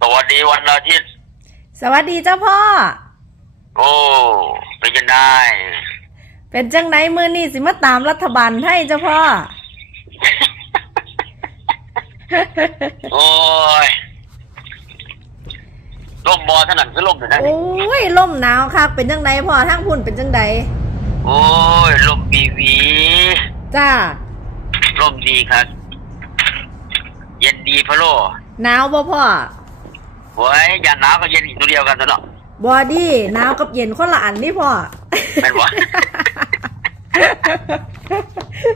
สวัสดีวันอาทิตย์ สวัสดีเจ้าพ่อ โอ้เป็นยังไงเป็นจังไหนมือนี่สิมาตามรัฐบาลให้เจ้าพ่อ โอ้ยล่มบอถนัดคือล่มอยู่นะโอ้ยลมหนาวครับเป็นจังไหนพ่อทั้งพุ่นเป็นจังไดโอ้ยล่มบีวีจ้าล่มดีครับ เย็นดีพะโลหนาวบ่พ่อ โอ้ยอย่าหนาวก็เย็นอีกตัวเดียวกันตัวเนาะบอดี้หนาวกับเย็นคนละอันนี่พ่อแม่นบ่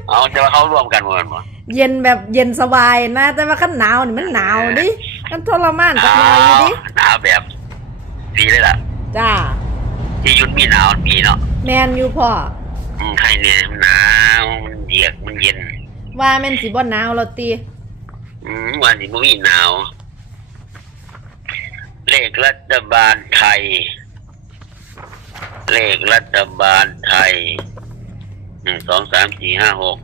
เอาจะมาเข้ารวมกันหมดบ่เย็นแบบเย็นสบายนะ แต่ว่าขั้นหนาวนี่มันหนาวดิมันทรมานหสักนาหน่อยอยู่วดิหนาวแบบดีเลยล่ะ จ้าที่ยุนมีหนาวมีเนาะแมนอยู่พ่ออืมใครเนี่ยมันหนาวมันเยือกมันเย็น ว่าแม่นสิบ่หนาวเราตีอืมวันนี้บ่มีหนาว เลขรัฐบาลไทย เลขรัฐบาลไทยหนึ่งสองสามสี่ห้าหก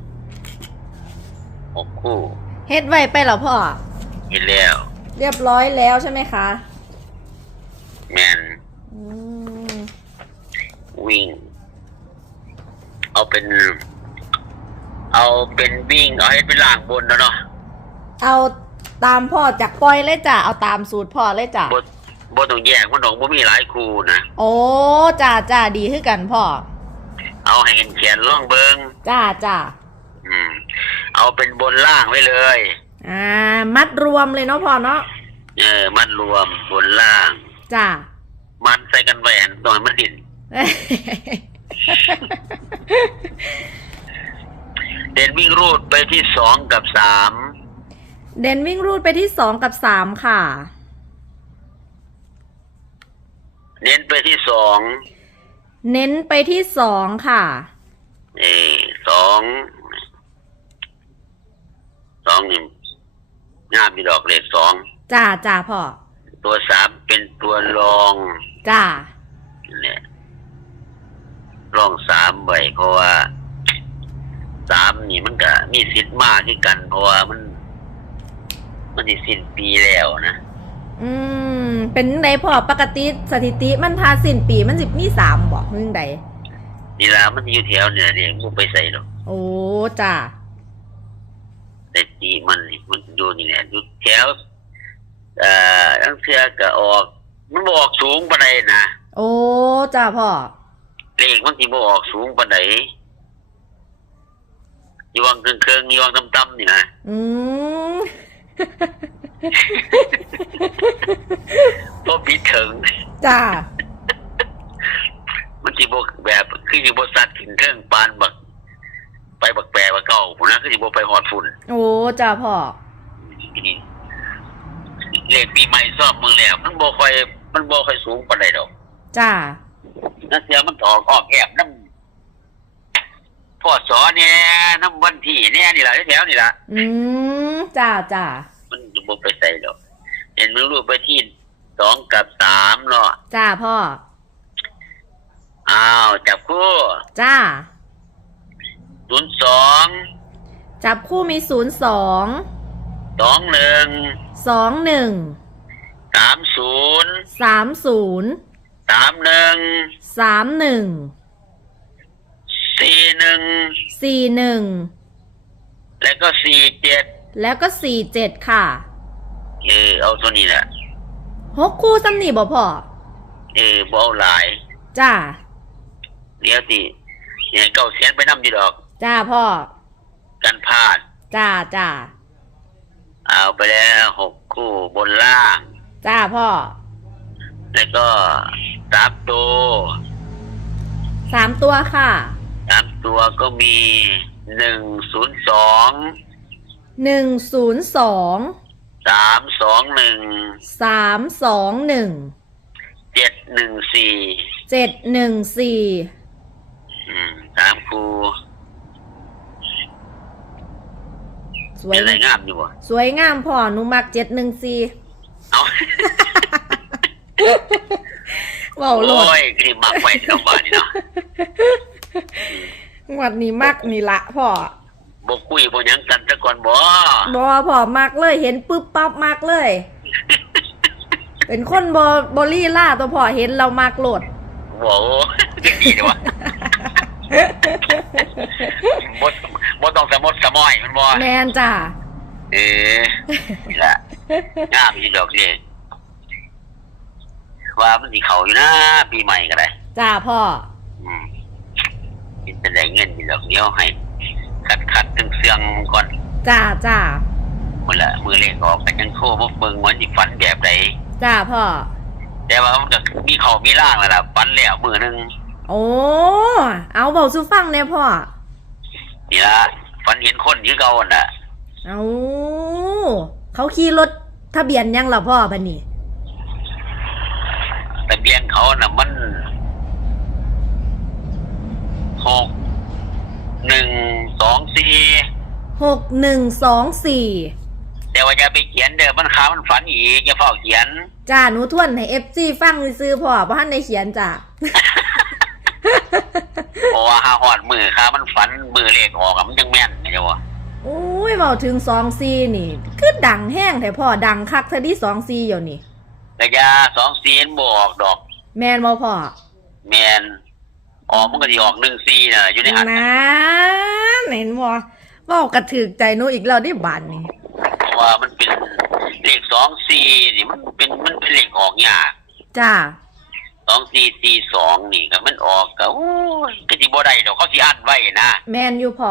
หกคู่ เฮ็ดไว้ไปเหรอพ่อ เห็นแล้ว เรียบร้อยแล้วใช่ไหมคะแมนอืมวิ่ง เอาเป็น เอาเป็นวิ่ง เอาให้เป็นล่างบนแล้วเนาะเอาตามพ่อจากปล่อยเลยจ้ะเอาตามสูตรพ่อเลยจ้ะบน บนต้องแยกมันต้องบ่มีหลายคู่นะโอ้จ้าจ้าดีขึ้นกันพ่อ เอาให้เห็นแขนล่องเบิงจ้าจ้าอืม เอาเป็นบนล่างไว้เลย อ่า มัดรวมเลยเนาะพ่อเนาะเออ มันรวมบนล่าง จ้า มันใส่กันแหวนตอนมันดิ่นเด่นวิ่งรูดไปที่สองกับสาม เด่นวิ่งรูดไปที่สองกับสามค่ะ เน้นไปที่สองเน้นไปที่สองค่ะ เออสองสองนี่งามมีดอกเลขสองจ้าจ้าพ่อตัวสามเป็นตัวรองจ้าเนี่ยรองสามใบเพราะว่าสามนี่มันก็มีสิทธิ์มากที่กันเพราะว่ามัน มันที่สิ้นปีแล้วนะ อืม เป็นจั่งใดพ่อปกติสถิติมันทาสิ้นปีมันสิบมีสามบอกมึงใดนี่ละมันอยู่แถวเนี่ยเนี่ยมุไปใส่หรอกโอ้จ้าแต่จีมันนี่มันอยู่นี่แหละอยู่แถวเอ่อทั้งเทือก็ออก มันบออกสูงปานใดนะโอ้จ้าพ่อเลขมันสิบออกสูงปานใดอยู่วังเครื่องๆอยู่วังต่ำๆนี่นะอืม ก็พิดถึง จ้า มันสิบแบบคือสิบสัตว์ถึงเครื่องปานบัก ไปบักแปรบักเก่าพุ่นนะคือสิบไปหอดฝุ่นโอ้จ้าพ่อ ทีนี้เลขปีใหม่ซ่อมมือแล้ว มันบ่ค่อยมันบ่ค่อยสูงปานใดดอกจ้า นั่นเสียมันถอกออกแอบน้ำพ่อสอเนี่ยน้ำวันที่เนี่ยนี่แหละแถวๆนี่แหละอืมจ้าจ้ามันจะ บ่ไปใส่ดอก เห็นมึงรูปไปที่สองกับสามเนาะจ้าพ่อ อ้าวจับคู่จ้า ศูนย์สองจับคู่มีศูนย์สองสองหนึ่งสองหนึ่งสามศูนย์สามศูนย์สามหนึ่งสามหนึ่งสี่หนึ่งสี่หนึ่งแล้วก็สี่เจ็ดแล้วก็สี่เจ็ดค่ะ เออ เอาตัวนี้แหละหกคู่ซ้ำนี่บ่พ่อเออบ่เอาหลาย จ้าเดี๋ยวสิเนี่ยเก้าเสียนไปนำดีดอก จ้าพ่อ กันพลาด จ้าจ้าเอาไปแล้วหกคู่บนล่าง จ้าพ่อ แล้วก็สามตัวสามตัวค่ะ สามตัวก็มีหนึ่งศูนย์สองหนึ่งศูนย์สอง สามสองหนึ่งสามสองหนึ่งเจ็ดหนึ่งสี่เจ็ดหนึ่งสี่อืมสามคู่สวยเป็นอะไรงามอยู่บ่สวยงามพ่อหนูมักเจ็ดหนึ่งสี่เอาว้าวโหลดโอ้ยกรีมักไว้ที่บ้านนี่เนาะ งวดนี้มักนี่ละพ่อ บกคุยบกหยังกันซะก่อนบ่บอพ่อมักเลย เห็นปุ๊บปั๊บมักเลย เป็นคนบอบลี่ล่าตัวพ่อเห็นเรามากโหลดโว้จะดีเลยวะบดบดต้องสะมดสะมอยมันบ่แมนจ้าเออนี่ละงามที่ดอกเด็กว่ามันสิเขาอยู่นะปีใหม่ก็ได้จ้าพ่อ อืมเป็นจะได้เงินอยู่ดอกเดียวให้ คัดคัดตึงเสียงก่อนจ้าจ้าหมดละมือเลขออกก็ยังโทรมาเบิ่งว่าสิฝันแบบใดจ้าพ่อ แต่ว่ามันก็มีเขามีร่างแล้วล่ะฝันแล้วมือหนึงโอ้เอาเบาสู้ฟังแน่พ่อ นี่ละฝันเห็นคนที่เก่าหั่นน่ะ เอาเขาขี่รถทะเบียนยังเหรอพ่อบันนี่ทะเบียนเขาน่ะมันหก หนึ่งสองสี่หกหนึ่งสองสี่แต่ว่าอย่าไปเขียนเด้อมันขามันฝันอีกอย่าเฝ้าเขียนจ้าหนูทวนให้เอฟซีฟังซื้อๆพ่อเพราะท่านในเขียนจ้าเพราะว่าหาหอดมือขามันฝันมือเลขออกอะมันยังแม่นใช่ปะโอ้ยเบาถึงสองซีนี่คือดังแห้งแต่พ่อดังคักทะที่สองซีอยู่นี่ระยะสองซีนบออกดอก แมนบ่พ่อ แมน ออกมันก็จะออกหนึ่งซีน่ะอยู่ในหันนะเห็นบ่เว้ากระถึกใจหนูอีกแล้วได้บานนี่เพราะว่ามันเป็นเลขสองซีนี่มันเป็นมันเป็นเลขออกยากจ้าสองซีซีสองนี่ก็มันออกก็โอ้ยก็สิบ่ได้ดอกเขาสิอันไว้นะแมนอยู่พ่อ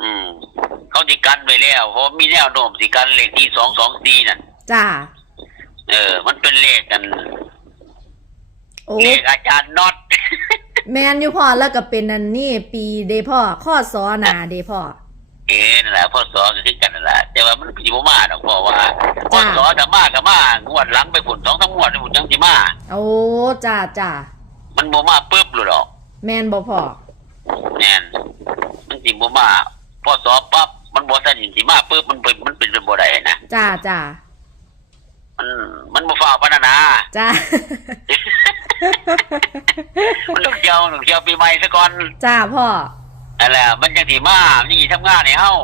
อืม เขาสิกันไว้แล้วเพราะมีแนวโน้มสิกันเลขที่สองสองซีนั่นจ้าเออ มันเป็นเลขกัน โอ้เลขอาจารย์น็อต แมนอยู่พ่อแล้วก็เป็นอันนี้ปีเดพ่อข้อสอหนาเดพ่อเอ๋นั่นแหละพ่อสอก็คือกันนั่นแหละแต่ว่ามันสิบ่มาดอกเพราะว่าพ่อจ้าสอจะมาก็มางวดหลังไปผลสองทั้งงวดผลยังสิมาโอ้จ้าจ้ามันบ่มาปึ๊บหรอกแมนบ่พ่อแน่นมันสิบ่มาพ่อสอปั๊บมันบ่ทันสิมาปึ๊บมันเป็นมันเป็นไปบ่ได้นะจ้าจ้า มันมันบ่ฟ้าวปานนั้นนะจ้า มันต้องเที่ยวต้องเที่ยวปีใหม่ซะก่อนจ้าพ่อ นั่นแหละมันจังสิมามันจังสิทำงานให้เฮา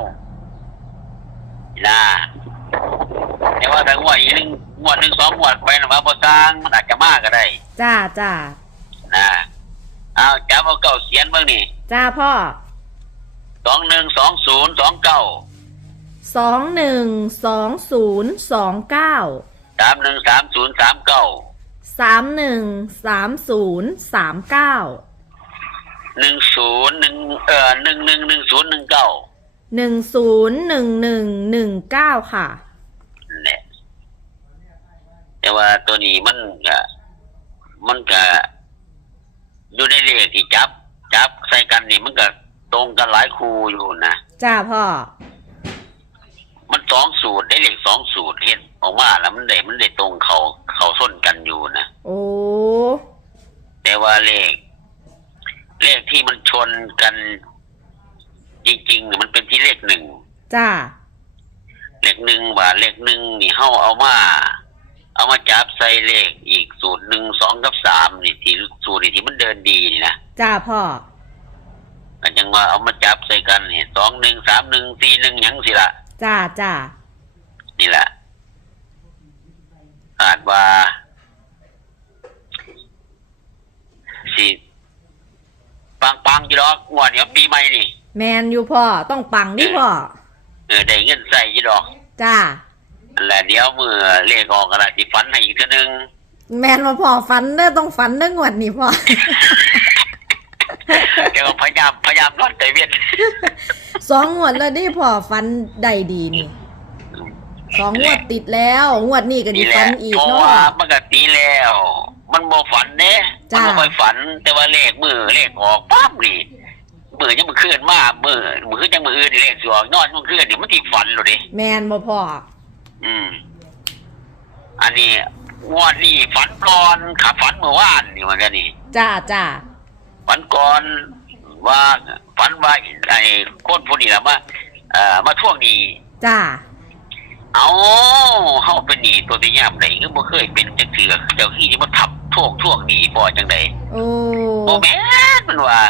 นี่นะแต่ว่าถ้างวดอีกหนึงงวดหนึงสองงวดไปนะว่าบ่ต่างมันอาจจะมาก็ได้จ้าจ้านะเอาจับเอาเก้าเสียนเบิ่งนี่จ้าพ่อสองหนึ่งสองศูนย์สองเก้าสองหนึ่งสองศูนย์สองเก้า สามหนึ่งสามศูนย์สามเก้าสามหนึ่งสามศูนย์สามเก้าหนึ่งศูนย์หนึ่งเอ่อหนึ่งหนึ่งหนึ่งศูนย์หนึ่งเก้าหนึ่งศูนย์หนึ่งหนึ่งหนึ่งเก้าค่ะเนี่ยแต่ว่าตัวนี้มันก็มันก็อยู่ในเลขที่จับ จับใส่กันนี่มันก็ตรงกันหลายคู่อยู่นะจ้าพ่อ มันสองสูตรได้เลขสองสูตรเห็นออกมาแล้วมันได้มันได้ตรงเขาเขาส้นกันอยู่นะโอ้แต่ว่าเลข เลขที่มันชนกัน จริงๆเนี่ยมันเป็นที่เลขหนึ่งจ้าเลขหนึ่งว่าเลขหนึ่งนี่เฮาเอามา เอามาจับใส่เลขอีกสูตรหนึ่งสองกับสามนี่ที่สูตรนี่ที่มันเดินดีนี่นะจ้าพ่อมันยังมาเอามาจับใส่กันเนี่ยสองหนึ่งสามหนึ่งสี่หนึ่งหยังสิละ จ้าจ้านี่แหละอาจว่าสิปังปังๆอยู่ดอกงวดเนี้ยปีใหม่นี่ แมนอยู่พ่อต้องปังดิพ่อเออได้เงินใส่อยู่ดอก จ้านั่นแหละเดี๋ยวมือเลขออกอะไรสิฟันให้อีกเทีนึง แมนมาพ่อฟันเด้อต้องฟันเด้องวดนี้พ่อเดี๋ยวพยายามพยายามรอดใจเวียน สองงวดแล้วดิพ่อฟันได้ดีนี่สองงวดติดแล้วงวดนี้ก็ดีนี่แหฟัละนอีกเพราะเนาะ ว่ามันก็ตีแล้ว มันบ่ฝันเด้มัจ้า บ่ค่อยฝัน แต่ว่าเลขมือเลขออกปั๊บนี่มือยังมือเคลื่อนมามือมือคือจังมืออื่นนี่เลขสิออกนอนมันเคลื่อนนี่มันที่ฝันเลยดิแมนบ่พ่ออืม อันนี้งวดนี้ฝันก่อนขับฝันเมื่อวานนี่มันก็นี่ จ้าจ้าฝันก่อนว่า ฝันว่าไอ้คนพวกนี้แหละมาเอ่อมาท่วงหนี้จ้า เอาเฮาเป็นหนี้ตัวที่ยามใดก็บ่เคยเป็นจังเสือเจ้าที่ที่มาทับท่วงท่วงหนี้บ่จังไดโอ้บ่แม่นมันว่า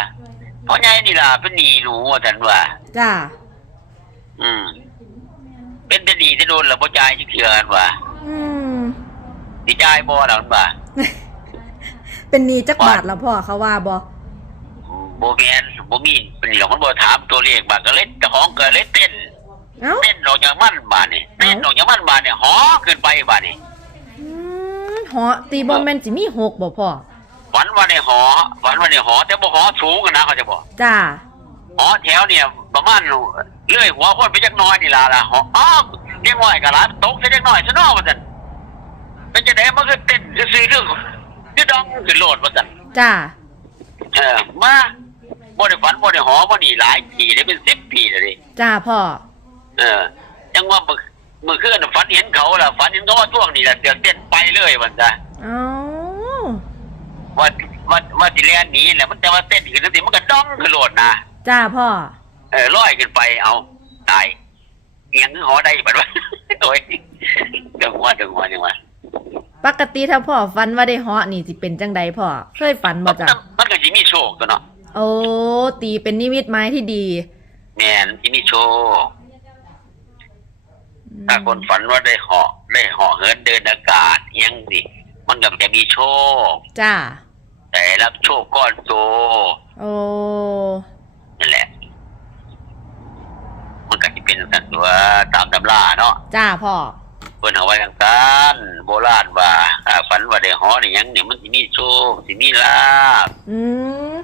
เพราะไงนี่ล่ะเป็นหนี้หนูว่าซั่นว่า จ้า อืม เป็นแต่หนี้ที่โดนแล้วบ่จ่ายจักเทื่ออันว่าอืม สิจ่ายบ่ล่ะมันว่าเป็นหนีจักบาทแล้วพ่อเขาว่าบ่บ่แม่น บ่มีเป็นหรอกมันบ่ถามตัวเลขบาดก็เล่นเจ้าของก็เล่นเต้นเอ้าเต้นออกจากมันบาดนี่เต้นออกจากมันบาดนี่หอขึ้นไปบาดนี่อืมหอตีบอมแมนสิมีหกบ่พ่อฝันว่าในหอฝันว่าในหอ แต่บ่หอสูงอะนะเขาจะบอกจ้าหอแถวเนี่ย ประมาณเลื่อยหัวคนไปจักหน้อยนี่ล่ะล่ะหออ้าวเรียกว่าไอ้กะหลานตกใส่จักหน่อยซะเนาะว่าซั่นเป็นจังได๋มันก็เต้นซื่อๆเรื่องคือดองคือโลดว่าซั่นจ้าเออมา บ่ได้ฝันบ่ได้หอบ่นี่หลายปีเลยเป็น10ปีแล้วดิจ้าพ่อ เออจังว่ามื้อมื้อคืนน่ะฝันเห็นเขาล่ะฝันเห็นเขาว่าช่วงนี้ล่ะเดือดเต้นไปเลยว่าซั่นเอ้าว่าว่าว่าสิแล่นหนีแหละมันแต่ว่าเต้นขึ้นจังซี่มันก็ดองคือโลดนะจ้าพ่อ เออลอยขึ้นไปเอาตายเอียงหอได้บัดว่าโอ้ยเดึงหัวเดึงหัวจังว่าปกติถ้าพ่อฝันว่าได้เหาะนี่สิเป็นจังใดพ่อ เคยฝันบ่จ้ะมันก็สิมีโชคตัวเนาะ โอ้ตีเป็นนิมิตไม้ที่ดีแม่นสิมีโชคอืมถ้าคนฝันว่าได้เหาะได้เหาะเหินเดินอากาศเอียงสิมันก็จะมีโชค จ้าแต่รับโชคก้อนโตโอ้นั่นแหละ มันก็จะเป็นสัตว์ตัวตามตำราเนาะจ้าพ่อเพิ่นเอาไว้ทางการโบราณว่าอ่าฝันว่าได้เหาะได้หยังเนี่ยมันสิมีโชคสิมีลาภ อืม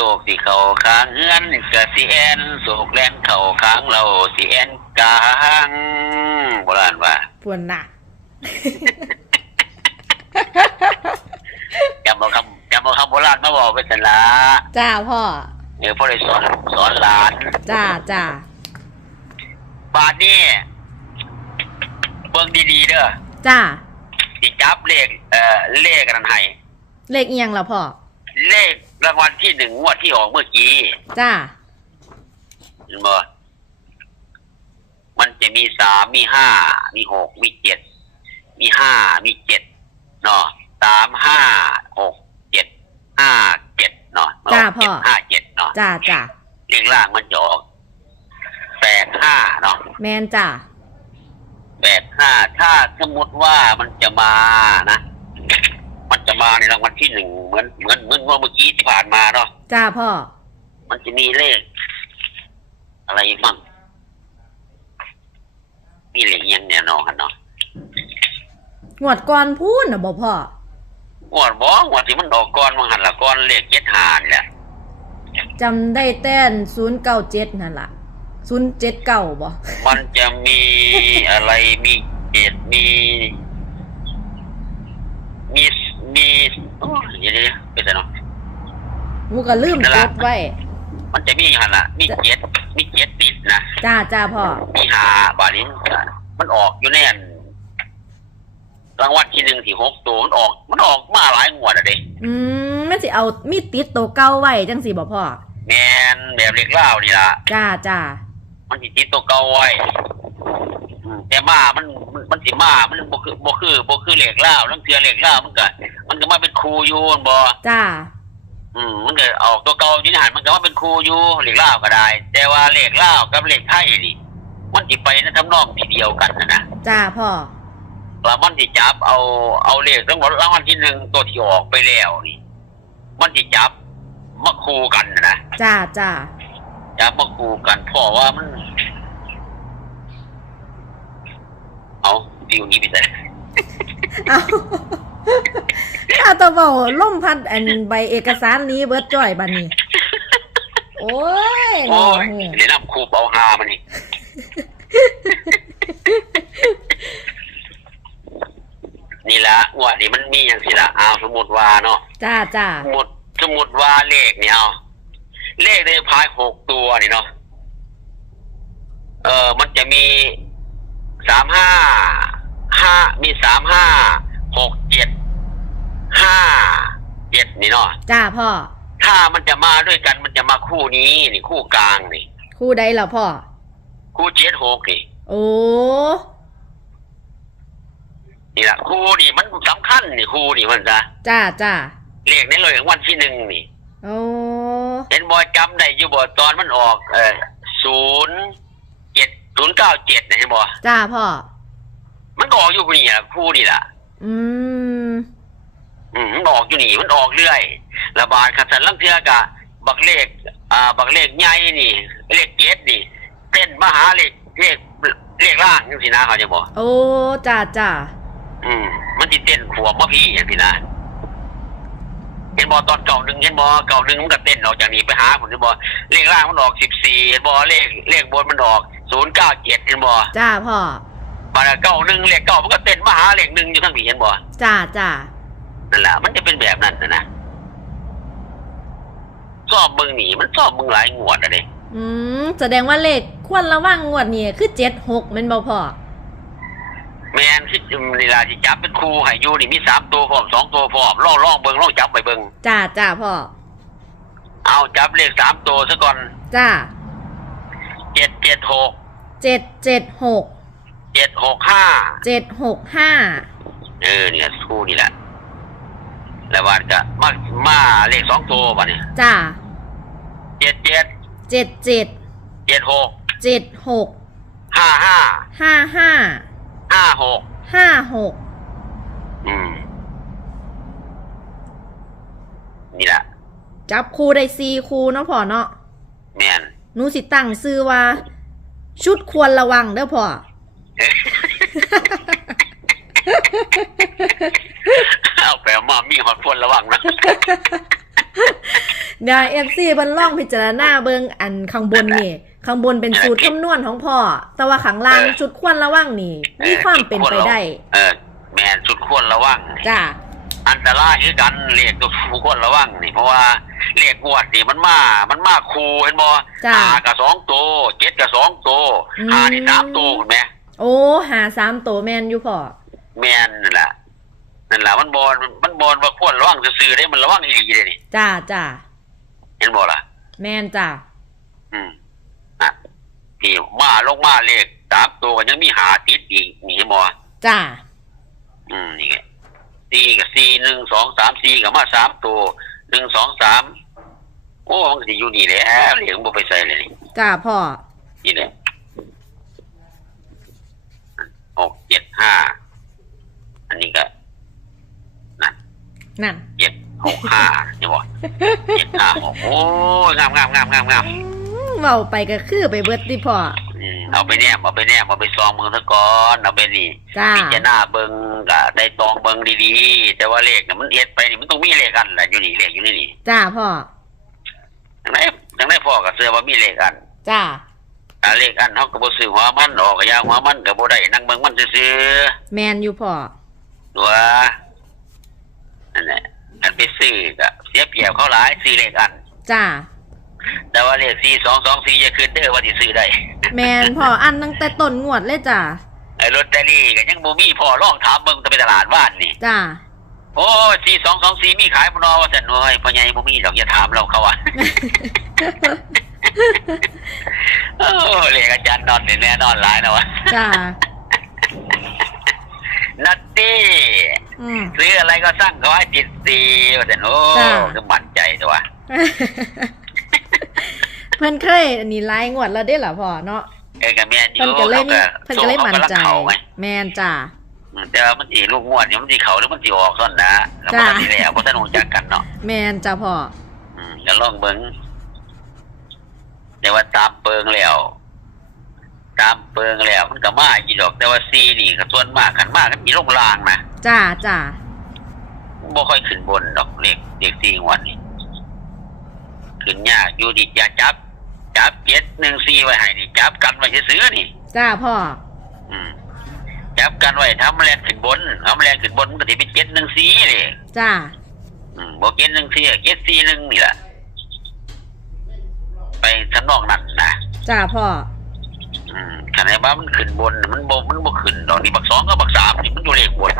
โศกสิเขาค้างเฮือนกะสิแอนโศกแลนเขาค้างเราสิแอนกลางโบราณว่าปวนน่ะจำเอาคำจำเอาคำโบราณมาบอกไปสนละจ้าพ่อเออพ่อได้สอนสอนหลาน จ้าจ้าบาทนี่เบิ่งดีๆเด้อจ้าสิจับเลขเอ่อเลขกันให้เลขเอียงละพ่อเลข รางวัลที่หนึ่งงวดที่ออกเมื่อกี้จ้าเห็นบ่มันจะมีสามมีห้ามีหกมีเจ็ดมีห้ามีเจ็ดเนาะสามห้าหกเจ็ดห้าเจ็ดเนาะจ้าพ่อ เจ็ดห้าเจ็ดเนาะจ้าจ้าเลขล่างมันจะออกแปดห้าเนาะแมนจ้าแปดห้าถ้าสมมติว่ามันจะมานะ มันจะมาในรางวัลที่หนึ่งเหมือนเหมือนเหมือนว่าเมื่อกี้ที่ผ่านมาเนาะจ้าพ่อ มันจะมีเลข อะไรบ้างมีเลขอิหยังเนี่ยเนาะกันเนาะงวดก่อนพูนนะบ่พ่องวดบ่งวดที่มันออกก่อนมันหันละก่อนเลขเจ็ดหานี่แหละจำได้แต้นศูนย์เก้าเจ็ดนั่นล่ะศูนย์เจ็ดเก้าบ่มันจะมีอะไรมีเจ็ดมี มี มีโอ้ยนี่เป็นไงเนาะมูก็ลืมจดไว้ มันจะมีหันละมีเจ็ดมีเจ็ดติดนะจ้าจ้าพ่อ มีหาบาทนี้มันออกอยู่ในอันรางวัลที่หนึ่งที่หกตัวมันออก มันออกมาหลายงวดอะเด็กอืมมันสิเอามีดติดตัวเก่าไว้จังสิบ่พ่อแมนแบบเล็กเล่านี่ล่ะจ้าจ้ามันสิติดตัวเก่าไว้ แต่มามันมันมันสิมามันบ่คือบ่คือบ่คือเหล็กเล่าลังเทือเหล็กเล่ามันก็มันก็มาเป็นครูอยู่มันบ่จ้าอืมมันก็ออกตัวเก่าอยู่ในหันมันก็มาเป็นครูอยู่เหล็กเล่าก็ได้ แต่ว่าเหล็กเล่ากับเหล็กไทยนี่มันสิไปในทำนองที่เดียวกันนะนะจ้าพ่อแล้วมันสิจับเอาเอาเลขทั้งหมดรางวัลที่หนึ่งตัวที่ออกไปแล้วนี่ มันสิจับมาคูกันนะนะจ้าจ้าจับมาคูกันเพราะว่ามัน เอาฟิวนี้ไปใส่เอาเอาแตัวเบาล่มพัดอันใบเอกสารนี้เบิดจ่อยบัดนี้ โอ้ยโอ้น้องยหูเดี๋ยวน้ำคูเอาหามันนี่นี่ละงวดนี้มันมีอย่างสิละเอาสมมติว่าเนาะจ้าจ้าสมมติสมมติว่าเลขเนี่ยเอาเลขในพายหกตัวนี่เนาะเออมันจะมี สามห้าห้ามีสามห้าหกเจ็ดห้าเจ็ดนี่เนาะจ้าพ่อ ถ้ามันจะมาด้วยกันมันจะมาคู่นี้นี่คู่กลางนี่ คู่ใดล่ะพ่อ คู่เจ็ดหกนี่โอ้นี่แหละคู่นี่มันสำคัญนี่คู่นี่มันจะจ้าจ้าเลขในเลยวันที่หนึ่งนี่ โอ้ เห็นบอยจำได้อยู่บ่ตอนมันออก เออศูนย์เจ็ด ศูนย์เก้าเจ็ดนะเห็นบ่จ้าพ่อ มันก็ออกอยู่นี่อะคู่นี่ล่ะ อืม อืมมันออกอยู่นี่มันออกเรื่อยระบาดขัดสันลังเทือกะบักเลข อ่า บักเลขใหญ่นี่ เลขเจ็ดนี่เต้นมาหาเลขเลขเลขล่างจังสินะเขาจะบอกโอ้จ้าจ้าอืม มันจิเต้นขวบมาพี่อย่างสินะเห็นบอตอนเก่าหนึ่งเห็นบอเก่าหนึ่งมันก็เต้นออกจากนี้ไปหาผมเห็นบอเลขล่างมันออกสิบสี่เห็นบอเลขเลขบนมันออก ศูนย์เก้าเจ็ดเห็นบอจ้าพ่อมาเก้าหนึ่งเลขเก้ามันก็เต้นมาหาเลขหนึ่งอยู่ทั้งปีเห็นบอจ้าจ้านั่นแหละมันจะเป็นแบบนั้นนะนะชอบมึงหนีมันชอบมึงหลายงวดอะเด็อืมแสดงว่าเลขควรระวังงวดนี้คือเจ็ดหกแมันบ่พ่อแมนคิดเวลาที่จับเป็นครูให้อยู่นี่มีสามตัวพร้อมสองตัวพร้อมล่องล่องเบิงล่องจับไปเบิงจ้าจ้าพ่อเอาจับเลขสามตัวซะก่อนจ้าเจ็ดเจ็ดหก เจ็ดเจ็ดหกเจ็ดหกห้าเจ็ดหกห้าเออเนี่ยครูนี่แหละแล้ววันก็มามาเลขสองตัววันนี้จ้าเจ็ดเจ็ดเจ็ดเจ็ดเจ็ดหกเจ็ดหกห้าห้าห้าห้าห้าหกห้าหกอืมนี่แหละจับคูได้สี่คูเนาะพ่อเนาะแมนหนูสิตั้งซื้อว่า ชุดควรระวังเด้อพ่อ เอาไปเอามามีหอดพลระวังนะเดี๋ยวเอฟซีเพิ่นล่องพิจารณาเบิงอันข้างบนนี่ ข้างบนเป็นสูตรคำนวณของพ่อ แต่ว่าข้างล่างเออชุดควรระวังนี่ มีความเป็นไปได้ เออแมนสุดควรระวังจ้า อันตรายคือกันเรียกตัวผู้ควรระวังนี่เพราะว่าเรียกงวดนี่มันมา มันมาคูเห็นบ่จ้าหากับสองตัวเจ็ดกับสองตัวอืมหานี่สามตัวคุณแม่โอ้หาสามตัวแมนอยู่พ่อ แมนนั่นแหละนั่นแหละมันบอลมันบอลว่าควรระวังซื่อๆได้มันระวังอีหลีเลยนี่จ้าจ้าเห็นบ่ล่ะ แมนจ้าอืมอะที่มาลงมาเลขสามตัวก็ยังมีหาติดอีกนี่เห็นบ่จ้าอืมนี่ไง สี่กับสี่หนึ่งสองสามสี่กับมาสามตัวหนึ่งสองสามโอ้มันก็สิอยู่นี่แหละเหลียงบ่ไปใส่เลยนี่จ้าพ่อนี่แหละหกเจ็ดห้าอันนี้ก็นั่นเจ็ดหกห้าเนี่ยบอกเจ็ดห้าหกโอ้ยงามงามงามงามงามอืมเว้าไปก็คือไปเบิดติพ่อ อืมเอาไปแนมเอาไปแนมเอาไปซองมือซะก่อนเอาไปนี่จ้า พิจารณาเบิงก็ได้ตองเบิงดีๆ แต่ว่าเลขเนี่ยมันเอ็ดไปนี่มันต้องมีเลขอันแหละอยู่นี่เลขอยู่นี่นี่จ้าพ่อทั้งนั้นทั้งนั้นพ่อกับเสื้อว่ามีเลขอันจ้า อ่าเลขอันเขาก็บ่ซื้อหัวมันออกก็ยางหัวมันก็บ่ได้นั่งเบิงมันซื่อแมนอยู่พ่อๆตัวนั่นแหละอันไปซื้อก็เสียเปรียบเขาหลายซื้อเลขอัน จ้า แต่ว่าเลขสี่สองสองสี่จะคืนเด้อว่าที่ซื้อได้แมนพ่ออันตั้งแต่ต้นงวดเลยจ้าไอ้ลอตเตอรี่ก็ยังบ่มีพอลองถามเบิ่งจะไปตลาดบ้านนี่จ้าโอ้สี่สองสองสี่มีขายบ่เนอว่าซั่นโอ้ยพ่อใหญ่บ่มีดอกอย่าถามเราเขาอะโอ้เลขอาจารย์นอนนี่แน่นอนหลายนะวะจ้านัตตี้อืมซื้ออะไรก็สั่งเขาให้จิตสีว่าซั่นโอ้จ้ะคือมั่นใจตัว เพิ่นเคยอันนี้ไล่งวดแล้วได้เหรอพ่อเนาะเอ้ยก็แม่นอเพิ่นยู่ก็เลยมีขาเพิ่นก็เลยมั่นใจเขากำลังเข้าไงแมนจ้าอืมแต่ว่ามันสิลูกงวดนี่มันสิเข้าหรือมันสิออกซ่อนนะแล้วมันจ้ะสิแล้วบ่ทันรู้จักกันเนาะแมนจ้าพ่ออืมก็ลองเบิ้งแต่ว่าตามเปิงแล้วตามเปิงแล้วมันก็มาอีดอก แต่ว่าซีนี่ก็ส่วนมากขันมากกันมีลงลางนะจ้าจ้าบ่ค่อยขึ้นบนดอกเลขเลขซีงวันนี้ ขึ้นยากอยู่ดิอย่าจับ จับเจ็ดหนึ่งซีไว้ให้นี่จับกันไว้ซื้อๆนี่จ้าพ่อ อืมจับกันไว้ทำแรงขึ้นบนทำแรงขึ้นบนมันก็สิเป็นเจ็ดหนึ่งซีเลยจ้าอืมบอกเจ็ดหนึ่งซีเจ็ดซีหนึ่งนี่แหละไปทำนองนั้นนะจ้าพ่อ อืมขณะว่ามันขึ้นบน มันบ่มันบ่ขึ้นดอกนี่บักสองกับบักสามนี่มันอยู่เลขบน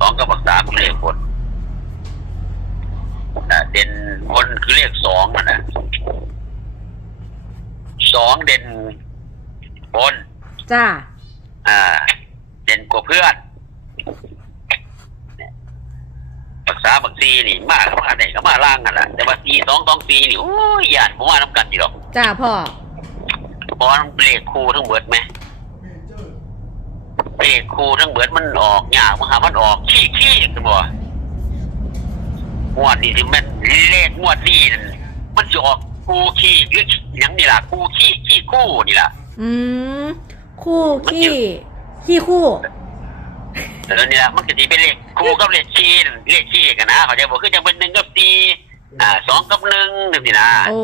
สองกับบักสามอยู่เลขบน อ่าเด่นบนคือเลขสองมันนะสองเด่นบน จ้า อ่า เด่นกว่าเพื่อนเนี่ยบักสามบักสี่นี่มากมาไหนก็มาล่างกันละแต่ว่าสี่สองสองสี่นี่โอ้ยยานผมว่าน้ำกันดีหรอกจ้าพ่อเพราะว่ามันเลขคู่ทั้งเบิดไหมเลเลขคู่ทั้งเบิดมันออกยากมันหามันออกขี้ขี้กันบ่ งวดนี้ที่มันเลขงวดนี้นั่นมันจะออกคู่ขี้หรือหยังนี่ล่ะคู่ขี้ขี้คู่นี่ล่ะ อืมคู่ขี้ขี้คู่ แต่ตอนนี้ล่ะมันก็สิเป็นเลขคู่กับเลขขี้นั่นเลขขี้กันนะเขาใจบอกคือจังเป็นหนึ่งกับสี่อ่าสองกับหนึ่งจังซี่นะโอ้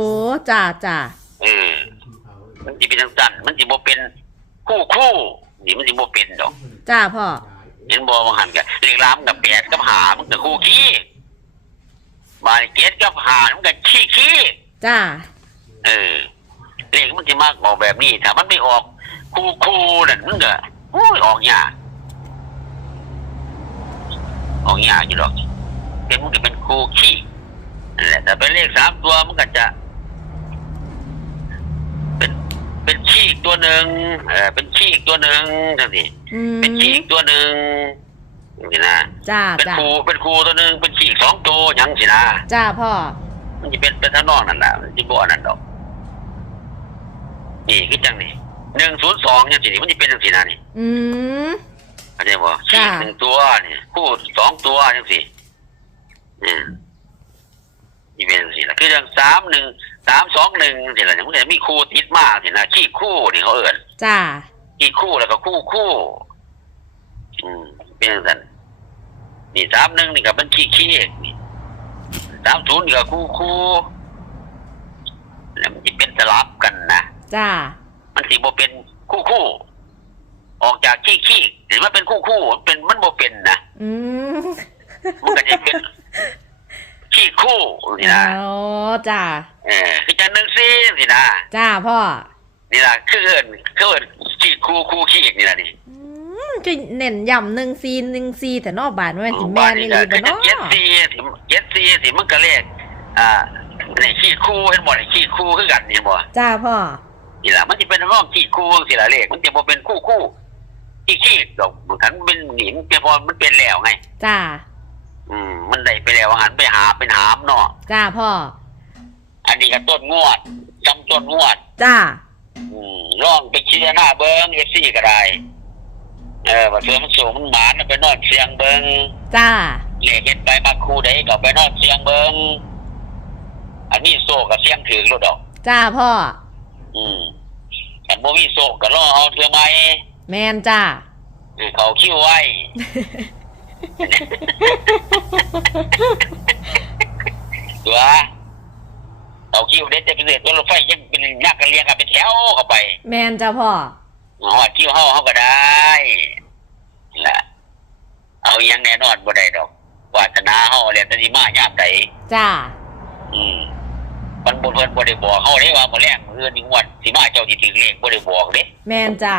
จ้าจ้าเออมันสิเป็นจังซั่นมันสิบ่เป็นคู่คู่นี่มันสิบ่เป็นดอกจ้าพ่อ เห็นบ่ว่าหันกันเลขลามกับแปดกับหามันก็คู่ขี้ บาลเกตกับหามันก็ขี้ขี้จ้าเออเลขมันสิมากออกแบบนี้ถ้ามันไม่ออกคู่คู่นั่นมันก็โอ้ยออกยากออกยากอยู่ดอกเป็นมันก็เป็นคู่ขี้นั่นแหละแต่เป็นเลขสามตัวมันก็จะ เป็นเป็นขี้อีกตัวหนึ่งเออเป็นขี้อีกตัวหนึ่งจังสิอืมเป็นขี้อีกตัวหนึ่งนี่นะจ้าเป็นจ้าครูเป็นครูตัวหนึ่งเป็น ขี้อีกสองตัวหยังสินะจ้าพ่อ มันจะเป็นเป็นท่างนอกนั่นแหละมันจะบ่อันนั่นดอก นี่คือจังนี่หนึ่งศูนย์สองเนี่ยสินี่มันจะเป็นจังสินะนี่อืมเข้าใจบ่จ้ะขี้หนึ่งตัวนี่คู่สองตัวจังสิอืมนี่เป็นจังสิละคือจังสามหนึ่งสามสองหนึ่งสิละเนี่ยมันจะมีคู่ติดมากสินะขี้คู่นี่เขาเอิ้น จ้าขี้คู่แล้วก็คู่คู่ อืมเป็นจังซั่น นี่สามหนึ่งนี่ก็เป็นขี้ขี้นี่สามศูนย์นี่ก็คู่คู่แล้วมันจะเป็นสลับกันนะจ้า มันสิบ่เป็นคู่คู่ออกจากขี้ขี้หรือมันเป็นคู่คู่เป็นมันบ่เป็นนะอืมมันก็จะเป็นขี้คู่นี่นะอ๋อจ้าเออคือจังหนึ่งซี่สินะจ้าพ่อนี่ล่ะคือเอิ้นคือเอิ้นขี้คู่คู่ขี้นี่ล่ะนี่อืม จะเน้นย่ำหนึ่งซีหนึ่งซีแต่นอกบ้านว่ามันสิแม่นนี่เลยบ่เนาะเจ็ดซี่สิเจ็ดซี่สิมันก็เลขอ่าในขี้คู่เห็นบ่ในขี้คู่คือกันนี่บ่จ้าพ่อนี่ล่ะมันสิเป็นร่องขี้คู่สิล่ะเลขมันจะบ่เป็นคู่คู่ขี้ขี้ดอกมันคันเป็นหนีมันเป็นพอมันเป็นแล้วไง จ้า อืมมันได้ไปแล้วหันไปหาเป็นหามเนาะจ้าพ่ออันนี้ก็ต้นงวดจำต้นงวด จ้า อืมร่องไปชี้หน้าเบิ้งเอซี่ก็ได้ เออว่าเสือมันสูงมันหมานไปนอนเสียงเบิ้งจ้าเหล็กเห็นไปมาคู่ใดก็ไปนอนเสียงเบิ้งอันนี้โซกับเสียงถือรถดอก จ้าพ่อ อืมอันบ่มีโซก็รอเอาเทือไหมแมนจ้าเออเขาคิ้วไว้ตัวเขาคิ้วเด็ดจะเป็นเด็ดตัวรถไฟยังเป็นนักกันเรียงกันไปแถวเข้าไป แมนจ้าพ่อ หอดคิ้วเฮาเฮาก็ได้นั่นล่ะเอาอยังแน่นอนบ่ได้ดอกวาสนาเฮาเรียนแตสิมายามใดจ้า อืมมันบ่เพิ่นบ่ได้บอกเฮาเด้ว่ามื้อแรงมื้ออื่นนี่งวดสิมาเจ้าสิถึงเลขบ่ได้บอกเด้แมนจ้า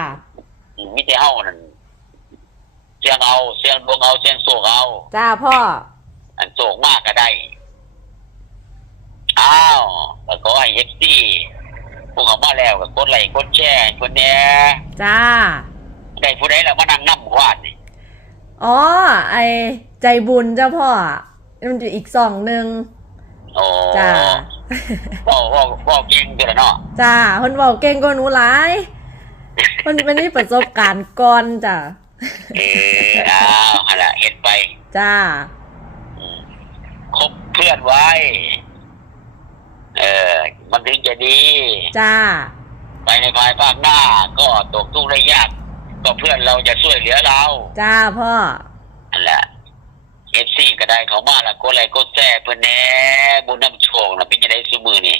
อืมมีแต่เฮานั่นเสียงเอาเสียงดวงเอาเสียงโศกเอาจ้าพ่อ อันโศกมากก็ได้อ้าวก็ขอให้ FC พวกเขามาแล้วก็กดไลค์กดแชร์ให้เพิ่นแหน่จ้า ได้ผู้ใดแล้วมานั่งนำวาดนี่อ๋อ ไอใจบุญเจ้าพ่อ มันจะอีกสองหนึ่งโอ้จ้า พ่อพ่อพ่อเก่งตัวละเนาะจ้าคนบอกเก่งกว่าหนูหลายคนมันนี่ประสบการณ์ก่อนจ้าเอออ้าวเอาล่ะเห็นไปจ้าอืมคบเพื่อนไว้ เออ มันถึงจะดี จ้า ไปในภายภาคหน้าก็ตกทุกข์ได้ยาก ก็เพื่อนเราจะช่วยเหลือเราจ้าพ่ออันแหละเอฟซีก็ได้เขามาละก็อะไรก็แซ่เพื่อนแหน่บุญน้ำโชงนะเป็นยังไงสมือนี่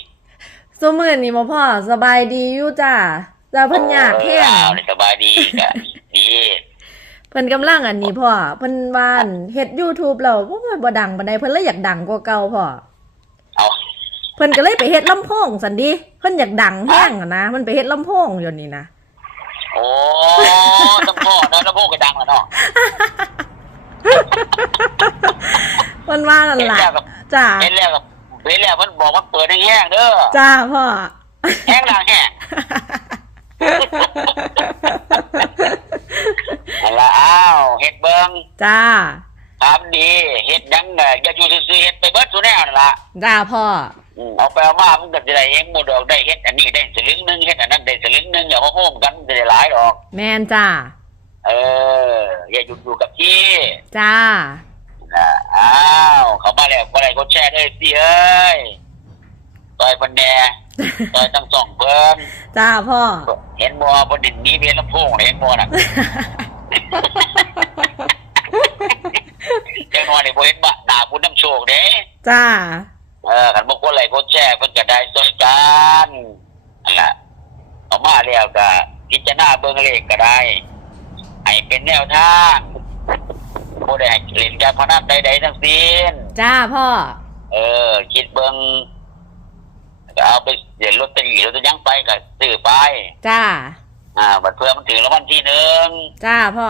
สมือนี่มาพ่อสบายดีอยู่จ้าจ้าเพิ่นอยากแห้งเออเอาเลยสบายดีก็ดีเพิ่นกำลังอันนี้พ่อเพิ่นว่านเฮ็ด YouTube แล้วบ่ค่อยบ่ดังปานใดเพิ่นเลยอยากดังกว่าเก่าพ่อเอา เพิ่นก็เลยไปเฮ็ดลำโพงสันดิเพิ่นอยากดังแห้งอะนะมันไปเฮ็ดลำโพงอยู่นี่นะโอ้ต้องพ่อเนาะแล้วพวกก็ดังแล้วเนาะเพิ่นว่านั่นเห็นล่ะแล้วกับจ้าเห็นแล้วกับเห็นแล้วมันบอกมันเปิดแห้งๆเด้อจ้าพ่อแห้งดังแห้งนั่นละอ้าวเฮ็ดเบิงจ้าทำดีเฮ็ดหยังน่ะอย่าอยู่ซื่อๆเฮ็ดไปเบิดซุแนวนั่นล่ะจ้าพ่อ อืมเอาไปเอามามันก็จะได้เองหมดดอกได้เฮ็ดอันนี้ได้สลึงหนึงเฮ็ดอันนั้นได้สลึงหนึงอย่ามาโฮมกันมันจะได้หลายดอก แมนจ้า เออ อย่าหยุดอยู่กับที่จ้า นะอ้าวเขามาแล้วก็ได้ก็แชร์ได้สิเอ้ยต่อยพันแหน่ต่อยทั้งสองเพิ่นจ้าพ่อ เห็นบ่บนดินนี้เวียนลำโพงเห็นบ่น่ะจังหวะนี้บ่เห็นบะหน้าบุญน้ำโชคเด้ จ้า เออคันบ่กดไลค์กดแชร์เพิ่นก็ได้ซอยกันนั่นล่ะเอามาแล้วก็พิจารณาเบิ่งเลขก็ได้ให้เป็นแนวทางบ่ได้ให้เล่นการพนันใดๆทั้งสิ้น จ้าพ่อ เออ คิดเบิ่งก็เอาไปเสียลอตเตอรี่แล้วจะยังไปก็ซื้อไป จ้า อ่าบัดเพื่อมันถึงรางวัลที่หนึ่งจ้าพ่อ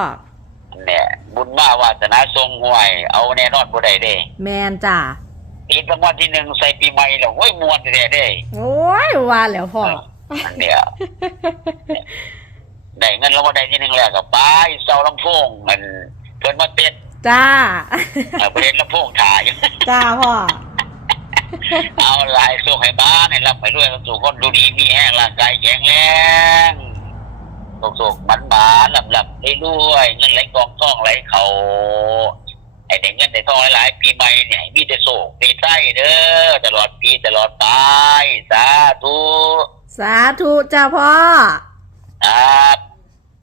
เนี่ยบุญมาวาสนาทรงห่วย เอาแน่นอนบ่ได้เด้ แมนจ้า ติดรางวัลที่หนึ่งใส่ปีใหม่แล้วโอ้ยมวนแท้ๆเด้โอ้ยว่าแล้วพ่ออันเนี่ยได้เงินรางวัลใดที่หนึ่งแล้วก็ไปเซาลำโพงมันเพิ่นมาเต้นจ้าเออเพิ่นลำโพงถ่ายจ้าพ่อเอาลายส่งให้บ้านให้รับไปด้วยสู่คนดูดีมีแห้งร่างกายแข็งแรงโศกๆมันบานๆลำลำๆรวยๆเงินไหลกองทองไหลเขา ไอ้เด็กเงินได้ทองหลายๆปีใหม่เนี่ยให้มีแต่โศกมีไส้เด้อตลอดปีตลอดไปสาธุสาธุจ้าพ่อครับ